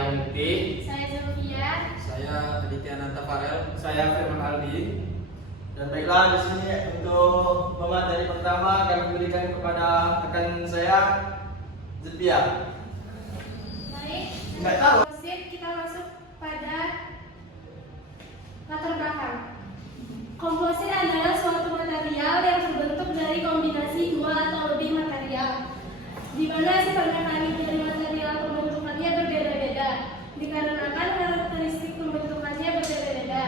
Arya Mukti. Saya Zulfia. Saya Aditya Nanta Farel. Saya Firman Aldi. Dan baiklah, di sini untuk pemateri pertama kami berikan kepada rekan saya Zulfia. Baik. Nggak tahu. Kita masuk pada latar belakang. Komposit adalah suatu material yang terbentuk dari kombinasi dua atau lebih material, di mana sifat mekanik dari material pembentukannya berbeda-beda, dikarenakan karakteristik pembentukannya berbeda-beda.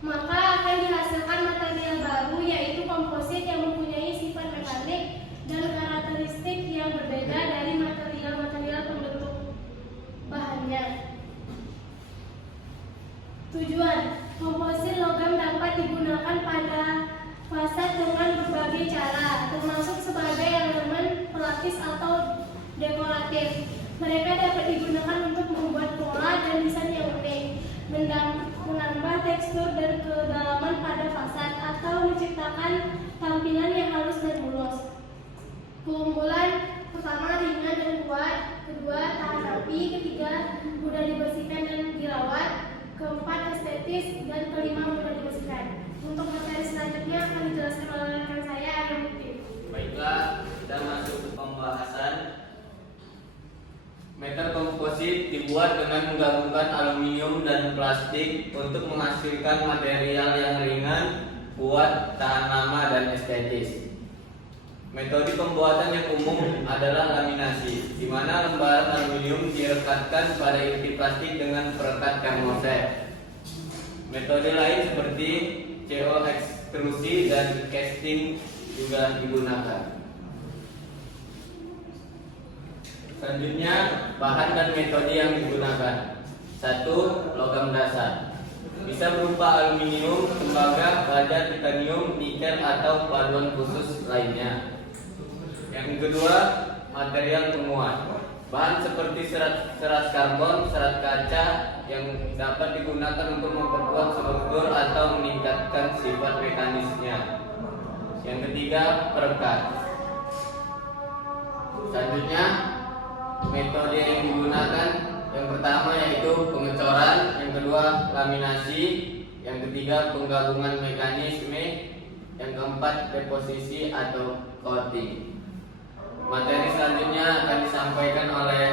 Maka akan dihasilkan material baru, yaitu komposit yang mempunyai sifat mekanik dan karakteristik yang berbeda dari material-material pembentuk bahannya. Tujuan: komposit logam dapat digunakan pada fasad dengan berbagai cara, termasuk sebagai elemen pelapis atau dekoratif. Mereka dapat digunakan untuk membuat pola dan desain yang unik, menambah tekstur dan kedalaman pada fasad, atau menciptakan tampilan yang halus dan mulus. Keunggulan: pertama, ringan dan kuat; kedua, tahan api; ketiga, mudah dibersihkan dan dirawat; keempat, estetis; dan kelima, mudah dibersihkan. Untuk materi selanjutnya akan dijelaskan oleh rekan saya, Arya Mukti. Baiklah, kita masuk ke pembahasan. Metal komposit dibuat dengan menggabungkan aluminium dan plastik untuk menghasilkan material yang ringan, kuat, tahan lama, dan estetis. Metode pembuatan yang umum adalah laminasi, di mana lembaran aluminium direkatkan pada inti plastik dengan perekat termoset. Metode lain seperti CO ekstrusi dan casting juga digunakan. Selanjutnya, bahan dan metode yang digunakan. 1. Logam dasar. Bisa berupa aluminium, tembaga, baja, titanium, nikel, atau paduan khusus lainnya. Yang kedua, material penguat. Bahan seperti serat karbon, serat kaca yang dapat digunakan untuk memperkuat struktur atau meningkatkan sifat mekanisnya. Yang ketiga, perekat. Selanjutnya, metode yang digunakan, yang pertama yaitu pengecoran, yang kedua laminasi, yang ketiga penggabungan mekanisme, yang keempat deposisi atau coating. Materi selanjutnya akan disampaikan oleh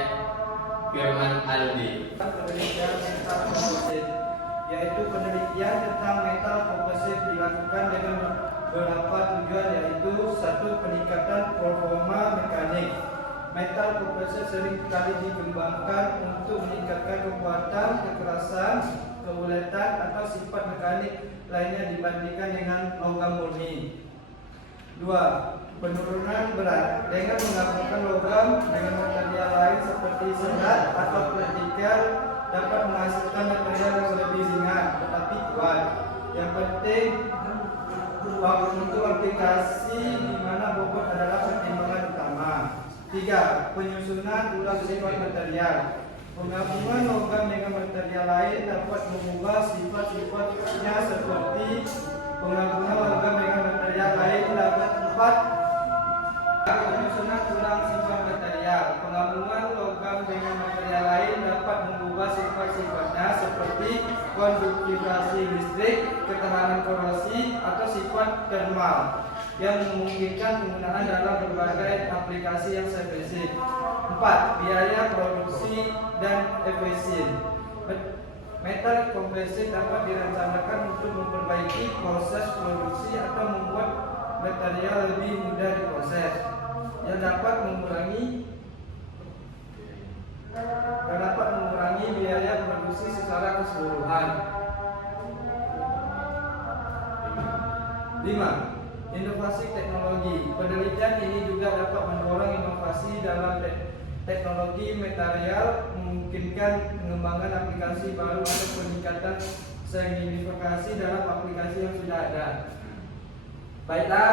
Firman Aldi. Penelitian metal komposit, yaitu penelitian tentang metal komposit dilakukan dengan beberapa tujuan, yaitu 1. Peningkatan performa mekanik. Metal komposit seringkali dikembangkan untuk meningkatkan kekuatan, kekerasan, keuletan, atau sifat mekanik lainnya dibandingkan dengan logam murni. 2. Penurunan berat dengan menggabungkan logam dengan material lain seperti serat atau vertikal dapat menghasilkan material yang lebih ringan tetapi kuat. Yang penting untuk aplikasi di mana bobot adalah pertimbangan utama. 3. Penyusunan ulang sifat material. Penggabungan logam dengan material lain dapat mengubah sifat-sifatnya seperti penggabungan logam dengan material lain dapat 4. Penyusunan ulang sifat material. Penggabungan logam dengan material lain dapat mengubah sifat-sifatnya seperti konduktivitas listrik, ketahanan korosi, atau sifat termal yang memungkinkan penggunaan dalam berbagai aplikasi yang spesifik. 4. Biaya produksi dan efisien. Metal komposit dapat direncanakan untuk memperbaiki proses produksi atau membuat material lebih mudah diproses, yang dapat mengurangi biaya produksi secara keseluruhan. 5. Inovasi teknologi. Penelitian ini juga dapat mendorong inovasi dalam teknologi material, memungkinkan pengembangan aplikasi baru atau peningkatan signifikasi dalam aplikasi yang sudah ada. Baiklah,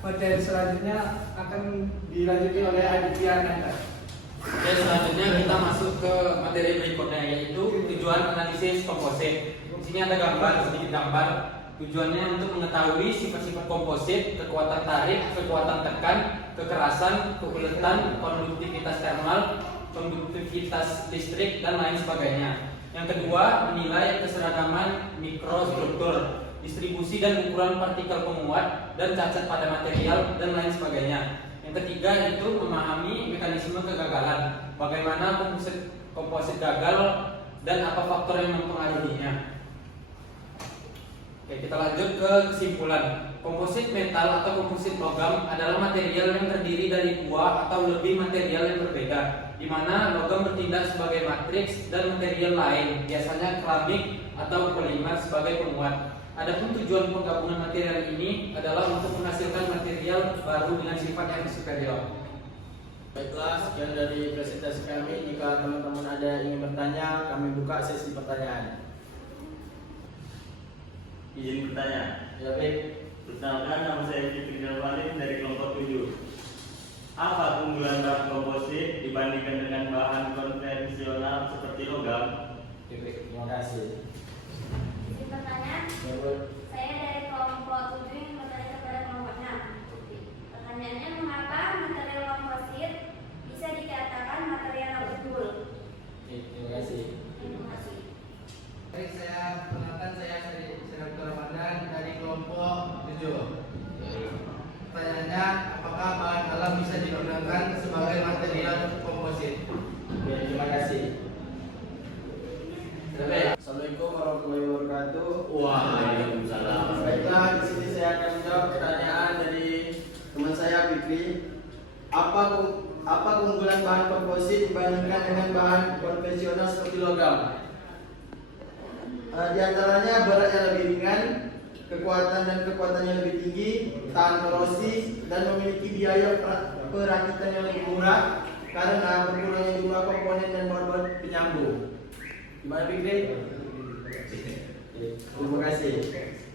materi selanjutnya akan dilanjuti oleh Aditya Nanta. Oke, selanjutnya kita masuk ke materi berikutnya, yaitu tujuan analisis komposit. Di sini ada gambar, sedikit gambar. Tujuannya untuk mengetahui sifat-sifat komposit, kekuatan tarik, kekuatan tekan, kekerasan, keuletan, konduktivitas thermal, konduktivitas listrik, dan lain sebagainya. Yang kedua, menilai keseragaman mikrostruktur, distribusi dan ukuran partikel penguat, dan cacat pada material, dan lain sebagainya. Yang ketiga itu memahami mekanisme kegagalan, bagaimana komposit gagal dan apa faktor yang mempengaruhinya. Oke, kita lanjut ke kesimpulan. Komposit metal atau komposit logam adalah material yang terdiri dari dua atau lebih material yang berbeda, di mana logam bertindak sebagai matriks dan material lain, biasanya keramik atau polimer sebagai penguat. Adapun tujuan penggabungan material ini adalah untuk menghasilkan material baru dengan sifat yang superior. Baiklah, sekian dari presentasi kami. Jika teman-teman ada yang ingin bertanya, kami buka sesi pertanyaan. Izin bertanya. Ya baik. Perkenalkan, nama saya Fikri Jalvalin dari kelompok 7. Apa keunggulan bahan komposit dibandingkan dengan bahan konvensional seperti logam? Ya, baik. Terima kasih. Izin bertanya. Ya, baik. Saya dari kelompok 7 yang bertanya kepada kelompoknya. Pertanyaannya, mengapa material komposit bisa dikatakan material yang unggul? Terima kasih. Terima kasih. Baik, saya perkenalkan, saya Dr. Ramadan dari kelompok 7. Pertanyaannya, apakah bahan alam bisa digunakan sebagai material komposit? Ya, terima kasih. Ya, baik. Assalamualaikum warahmatullahi wabarakatuh. Waalaikumsalam. Baiklah, di sini saya akan menjawab pertanyaan dari teman saya Fikri. Apa keunggulan bahan komposit dibandingkan dengan bahan konvensional seperti logam? Di antaranya beratnya lebih ringan, kekuatannya lebih tinggi, tahan korosi, dan memiliki biaya perakitan yang lebih murah karena berkurangnya jumlah komponen dan bahan penyambung. Gimana Fikri? Terima kasih.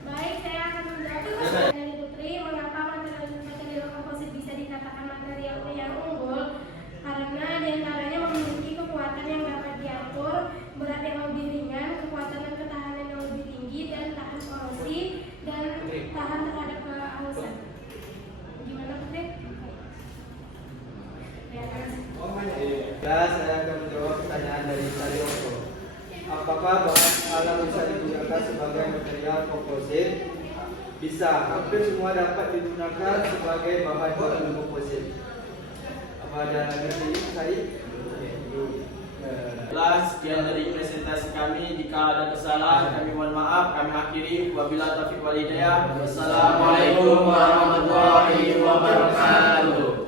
Baik, saya akan menjawab pertanyaan dari Putri. Mengapa material komposit bisa dikatakan material yang unggul? Karena diantaranya memiliki kekuatan yang dapat diatur, berat yang lebih ringan, kekuatan dan ketahanan yang lebih tinggi, dan tahan korosi dan tahan terhadap kehalusan. Gimana Putri? Ya, Ya, saya akan menjawab pertanyaan dari Saryoto. Apakah bahan alam bisa digunakan sebagai material komposit? Bisa, hampir semua dapat digunakan sebagai bahan baku komposit. Apa ada lagi tadi? Baiklah, sekian dari presentasi kami. Jika ada kesalahan, kami mohon maaf. Kami akhiri. Wabillahi taufiq wal hidayah. Wassalamualaikum warahmatullahi wabarakatuh.